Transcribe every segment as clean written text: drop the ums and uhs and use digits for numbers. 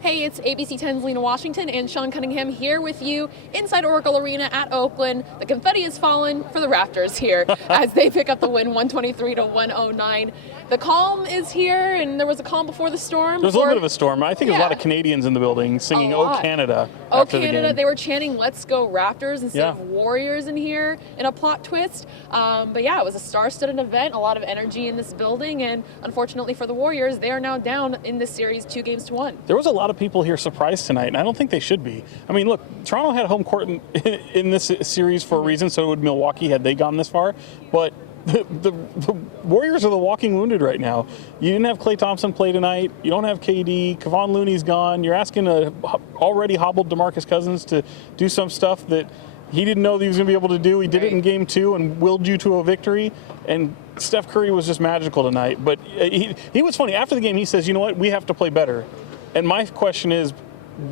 Hey, it's ABC 10's Lena Washington and Sean Cunningham here with you inside Oracle Arena at Oakland. The confetti has fallen for the Raptors here as they pick up the win 123-109. The calm is here, and there was a calm before the storm. There was a little bit of a storm. I think there's a lot of Canadians in the building singing "Oh Canada" Oh after Canada! the game. They were chanting "Let's go Raptors" instead of Warriors in here in a plot twist. But yeah, it was a star-studded event. A lot of energy in this building, and unfortunately for the Warriors, they are now down in this series 2-1. There was a lot of people here surprised tonight, and I don't think they should be. I mean, look, Toronto had home court in this series for a reason. So would Milwaukee had they gone this far, but. The Warriors are the walking wounded right now. You didn't have Klay Thompson play tonight. You don't have KD. Kevon Looney's gone. You're asking a already hobbled DeMarcus Cousins to do some stuff that he didn't know that he was going to be able to do. He did it in Game 2 and willed you to a victory. And Steph Curry was just magical tonight. But he was funny. After the game, he says, you know what, we have to play better. And my question is,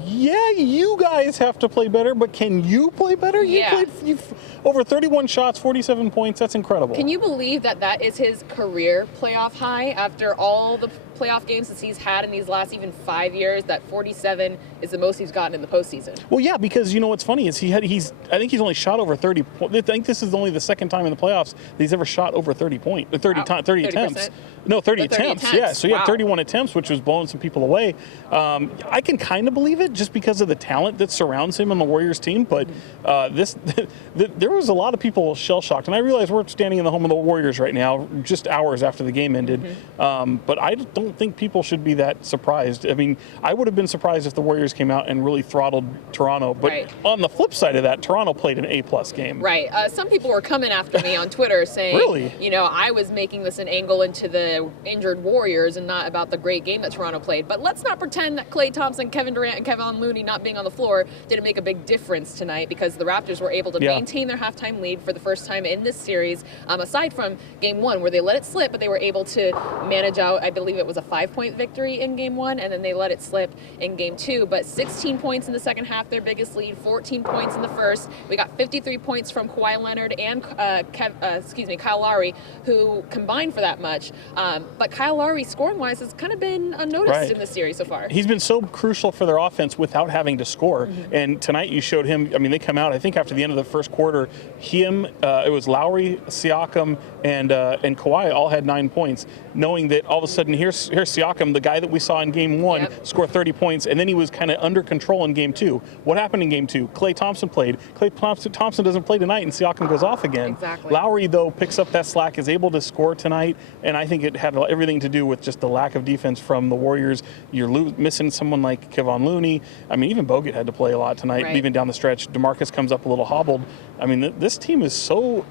yeah, you guys have to play better, but can you play better? Yeah. You played over 31 shots, 47 points. That's incredible. Can you believe that that is his career playoff high after all the playoff games that he's had in these last even 5 years? That 47 is the most he's gotten in the postseason. Well, yeah, because you know what's funny is I think he's only shot over 30 points. I think this is only the second time in the playoffs that he's ever shot over 30 points, 30 attempts. No, 30 attempts. Yeah, so he had 31 attempts, which was blowing some people away. I can kind of believe it just because of the talent that surrounds him on the Warriors team, but there was a lot of people shell-shocked. And I realize we're standing in the home of the Warriors right now, just hours after the game ended. But I don't think people should be that surprised. I mean, I would have been surprised if the Warriors came out and really throttled Toronto. But on the flip side of that, Toronto played an A-plus game. Right. Some people were coming after me on Twitter saying, really? You know, I was making this an angle into the injured Warriors and not about the great game that Toronto played. But let's not pretend that Klay Thompson, Kevin Durant, and Kevon Looney not being on the floor didn't make a big difference tonight, because the Raptors were able to maintain their halftime lead for the first time in this series, aside from Game 1 where they let it slip, but they were able to manage out, I believe it was a 5-point victory in Game 1, and then they let it slip in Game 2. But 16 points in the second half, their biggest lead, 14 points in the first. We got 53 points from Kawhi Leonard and Kyle Lowry, who combined for that much. But Kyle Lowry, scoring-wise, has kind of been unnoticed in this series so far. He's been so crucial for their offense without having to score. And tonight you showed him, I mean, they come out, I think after the end of the first quarter, it was Lowry, Siakam, and Kawhi all had 9 points, knowing that all of a sudden here's Siakam, the guy that we saw in Game 1, score 30 points, and then he was kind of under control in Game 2. What happened in Game 2? Klay Thompson played. Klay Thompson doesn't play tonight, and Siakam goes off again. Exactly. Lowry, though, picks up that slack, is able to score tonight, and I think it had everything to do with just the lack of defense from the Warriors. You're missing someone like Kevon Looney. I mean, even Bogut had to play a lot tonight, even down the stretch. DeMarcus comes up a little hobbled. I mean, this team is so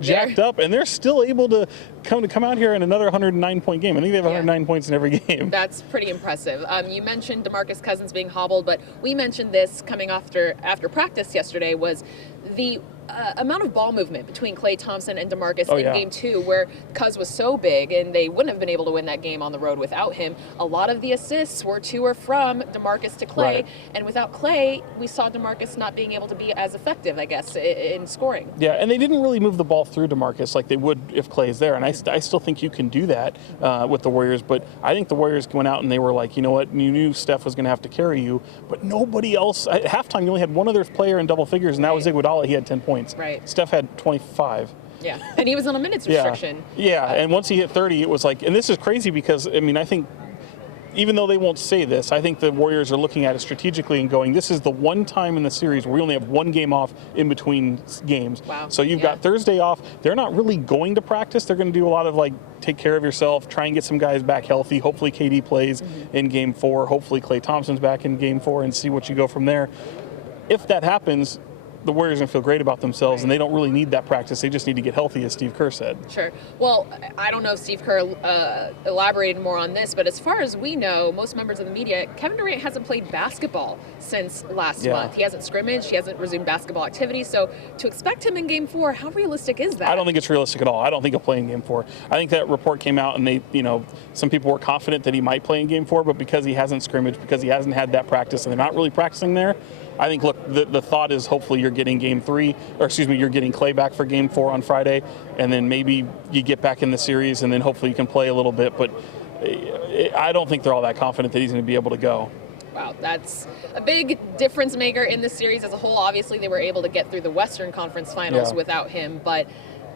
jacked up, and they're still able to come out here in another 109-point game. I think they have 109 points in every game. That's pretty impressive. You mentioned DeMarcus Cousins being hobbled, but we mentioned this coming after practice yesterday, was the amount of ball movement between Klay Thompson and DeMarcus in Game 2, where Cuz was so big and they wouldn't have been able to win that game on the road without him. A lot of the assists were to or from DeMarcus to Klay, and without Klay, we saw DeMarcus not being able to be as effective, I guess, in scoring. Yeah, and they didn't really move the ball through DeMarcus like they would if Klay is there, and I still think you can do that with the Warriors, but I think the Warriors went out and they were like, you know what, you knew Steph was going to have to carry you, but nobody else. At halftime, you only had one other player in double figures, and that was Iguodala. He had 10 points. Steph had 25. Yeah, and he was on a minutes restriction. Yeah, and once he hit 30, it was like, and this is crazy because, I mean, I think even though they won't say this, I think the Warriors are looking at it strategically and going, this is the one time in the series where we only have one game off in between games. Wow. So you've got Thursday off. They're not really going to practice. They're going to do a lot of, like, take care of yourself, try and get some guys back healthy. Hopefully KD plays in Game 4. Hopefully Klay Thompson's back in Game 4, and see what you go from there. If that happens, the Warriors are going to feel great about themselves, and they don't really need that practice. They just need to get healthy, as Steve Kerr said. Sure. Well, I don't know if Steve Kerr elaborated more on this, but as far as we know, most members of the media, Kevin Durant hasn't played basketball since last month. He hasn't scrimmaged. He hasn't resumed basketball activities. So to expect him in Game 4, how realistic is that? I don't think it's realistic at all. I don't think he'll play in Game 4. I think that report came out, and they, some people were confident that he might play in Game 4, but because he hasn't scrimmaged, because he hasn't had that practice, and they're not really practicing there, I think, look, the thought is hopefully you're getting you're getting Klay back for Game 4 on Friday, and then maybe you get back in the series, and then hopefully you can play a little bit. But I don't think they're all that confident that he's going to be able to go. Wow, that's a big difference maker in the series as a whole. Obviously, they were able to get through the Western Conference Finals without him, but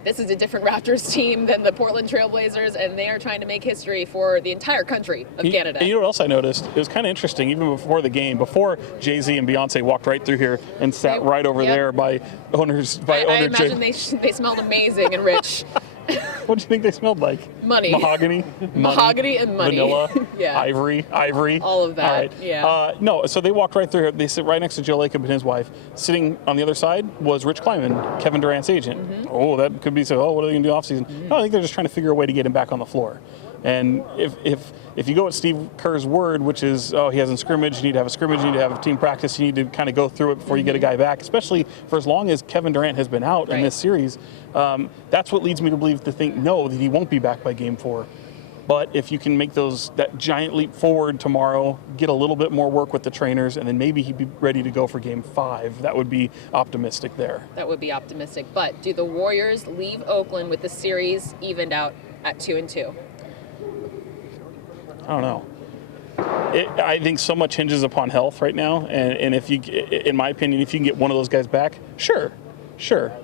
this is a different Raptors team than the Portland Trailblazers, and they are trying to make history for the entire country of Canada. And you know what else I noticed? It was kind of interesting, even before the game, before Jay-Z and Beyonce walked right through here and sat right over there by owners. I imagine they smelled amazing and rich. What do you think they smelled like? Money. Mahogany? Mahogany and money. Vanilla? Yeah. Ivory? All of that, All right. yeah. No, so they walked right through here. They sit right next to Joe Lacob and his wife. Sitting on the other side was Rich Kleiman, Kevin Durant's agent. Mm-hmm. Oh, that could be so, what are they going to do offseason? Mm-hmm. No, I think they're just trying to figure a way to get him back on the floor. And if you go at Steve Kerr's word, which is, he hasn't scrimmaged, you need to have a scrimmage, you need to have a team practice, you need to kind of go through it before you get a guy back, especially for as long as Kevin Durant has been out in this series. That's what leads me to think, no, that he won't be back by game 4. But if you can make that giant leap forward tomorrow, get a little bit more work with the trainers, and then maybe he'd be ready to go for game 5, that would be optimistic there. That would be optimistic. But do the Warriors leave Oakland with the series evened out at 2-2? I don't know. I think so much hinges upon health right now, and if you, in my opinion, if you can get one of those guys back, sure,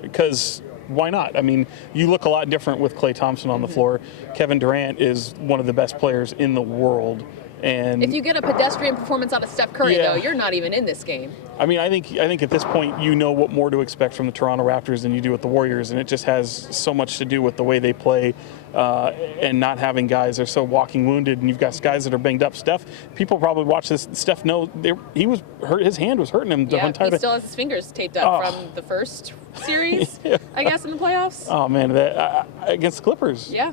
because why not? I mean, you look a lot different with Klay Thompson on the floor. Kevin Durant is one of the best players in the world. And if you get a pedestrian performance out of Steph Curry, though, you're not even in this game. I mean, I think at this point you know what more to expect from the Toronto Raptors than you do with the Warriors, and it just has so much to do with the way they play and not having guys. They're so walking wounded, and you've got guys that are banged up. Steph, people probably watch this. Steph knows he was hurt. His hand was hurting him the entire time. He still has his fingers taped up from the first series, I guess, in the playoffs. Oh man, against the Clippers. Yeah.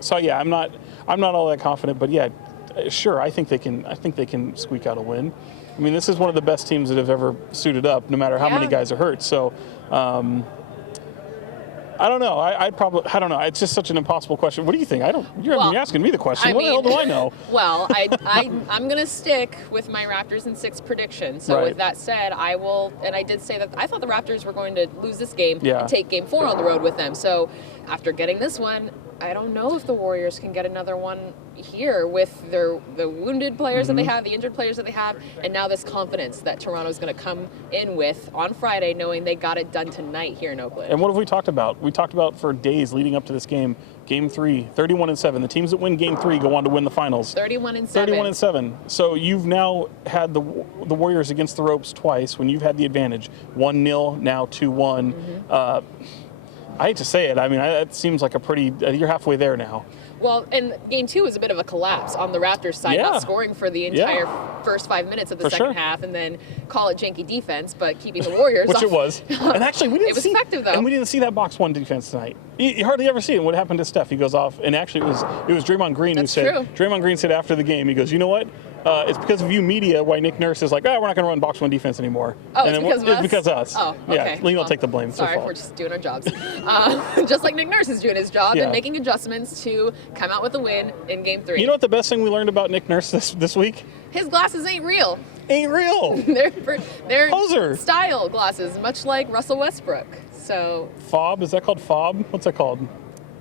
So yeah, I'm not all that confident, but yeah. Sure, I think they can squeak out a win. I mean, this is one of the best teams that have ever suited up, no matter how many guys are hurt. So, I don't know. I don't know. It's just such an impossible question. What do you think? You're asking me the question. What the hell do I know? Well, I'm going to stick with my Raptors in 6 prediction. So with that said, I will, and I did say that I thought the Raptors were going to lose this game and take game 4 on the road with them. So after getting this one, I don't know if the Warriors can get another one here with the wounded players that they have, the injured players that they have, and now this confidence that Toronto's going to come in with on Friday, knowing they got it done tonight here in Oakland. And what have we talked about? We talked about for days leading up to this game, Game 3, 31-7. The teams that win Game 3 go on to win the finals. 31-7. 31-7. So you've now had the Warriors against the ropes twice when you've had the advantage. 1-0, now 2-1. I hate to say it. I mean, it seems like you're halfway there now. Well, and game 2 was a bit of a collapse on the Raptors side, not scoring for the entire first 5 minutes of the second half, and then call it janky defense, but keeping the Warriors Which off. it was. And actually, it was effective, though. And we didn't see that box 1 defense tonight. You hardly ever see it. What happened to Steph? He goes off, and actually it was Draymond Green who said. True. Draymond Green said after the game, he goes, you know what? It's because of you media why Nick Nurse is like, we're not going to run box 1 defense anymore. Oh, and it's because of us. Oh, okay. Yeah, Lee will take the blame. Sorry, we're just doing our jobs. Just like Nick Nurse is doing his job and making adjustments to come out with a win in Game 3. You know what the best thing we learned about Nick Nurse this week? His glasses ain't real. Ain't real. they're Poser. Style glasses, much like Russell Westbrook. So Fob? Is that called fob? What's that called?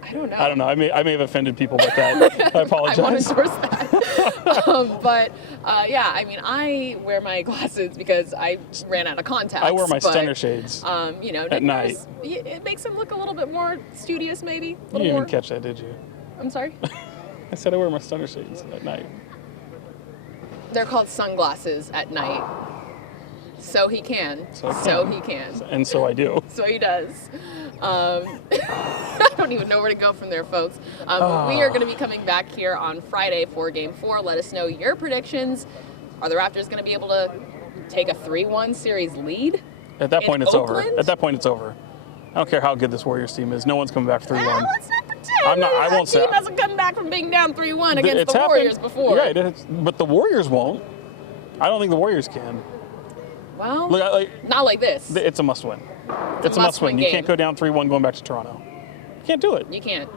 I don't know. I don't know. I may have offended people with that. I apologize. I want to endorse that. But I mean, I wear my glasses because I ran out of contacts. I wear my stunner shades. At night. It makes them look a little bit more studious, maybe. You didn't even catch that, did you? I'm sorry. I said I wear my stunner shades at night. They're called sunglasses at night. So he can. So he can. And so I do. So he does. I don't even know where to go from there, folks. We are going to be coming back here on Friday for Game 4. Let us know your predictions. Are the Raptors going to be able to take a 3-1 series lead? At that point, it's Oakland? over. At that point, it's over. I don't care how good this Warriors team is. No one's coming back 3-1. Let's not pretend. I won't say. That team hasn't come back from being down 3-1 against the Warriors before. Yeah, but the Warriors won't. I don't think the Warriors can. Well, not like this. It's a must-win. It's a must-win. You can't go down 3-1 going back to Toronto. You can't do it. You can't.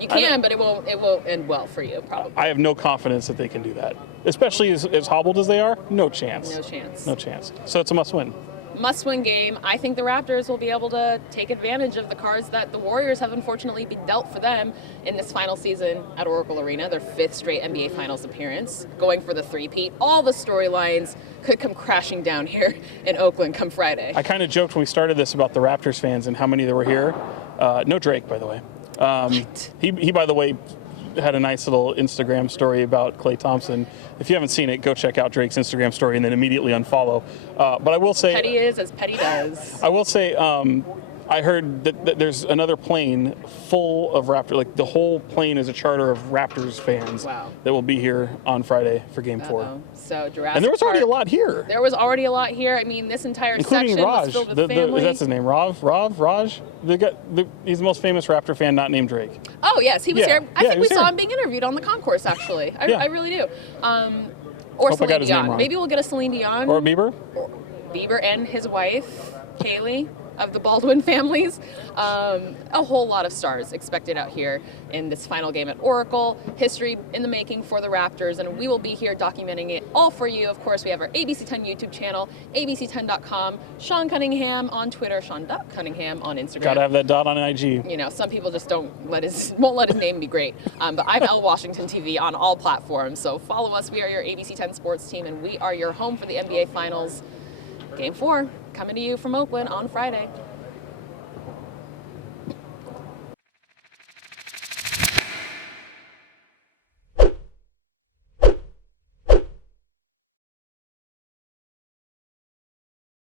You can, but it won't end well for you, probably. I have no confidence that they can do that. Especially as hobbled as they are, no chance. No chance. No chance. So it's a must-win. must-win game. I think the Raptors will be able to take advantage of the cards that the Warriors have unfortunately been dealt for them in this final season at Oracle Arena, their 5th straight NBA Finals appearance, going for the three-peat. All the storylines could come crashing down here in Oakland come Friday. I kind of joked when we started this about the Raptors fans and how many there were here. No Drake, by the way. He, by the way, had a nice little Instagram story about Klay Thompson. If you haven't seen it, go check out Drake's Instagram story and then immediately unfollow. But I will say... Petty is as petty does. I will say, I heard that there's another plane full of Raptors. Like, the whole plane is a charter of Raptors fans that will be here on Friday for Game 4. So Jurassic And there was already Park, a lot here. There was already a lot here. I mean, this entire Including section Raj. was filled with family. That's his name, Raj? He's the most famous Raptor fan not named Drake. Oh, yes, he was here. I think we here. saw him being interviewed on the concourse, actually. I really do. Or Hope I got Celine his name Dion. wrong. Maybe we'll get a Celine Dion. Or Bieber? Bieber and his wife, Kaylee, of the Baldwin families. A whole lot of stars expected out here in this final game at Oracle. History in the making for the Raptors, and we will be here documenting it all for you. Of course, we have our ABC10 YouTube channel, abc10.com, Sean Cunningham on Twitter, Sean Cunningham on Instagram. Gotta have that dot on IG. You know, some people just won't let his name be great. But I'm L Washington TV on all platforms, so follow us. We are your ABC10 sports team, and we are your home for the NBA Finals. Game 4 coming to you from Oakland on Friday.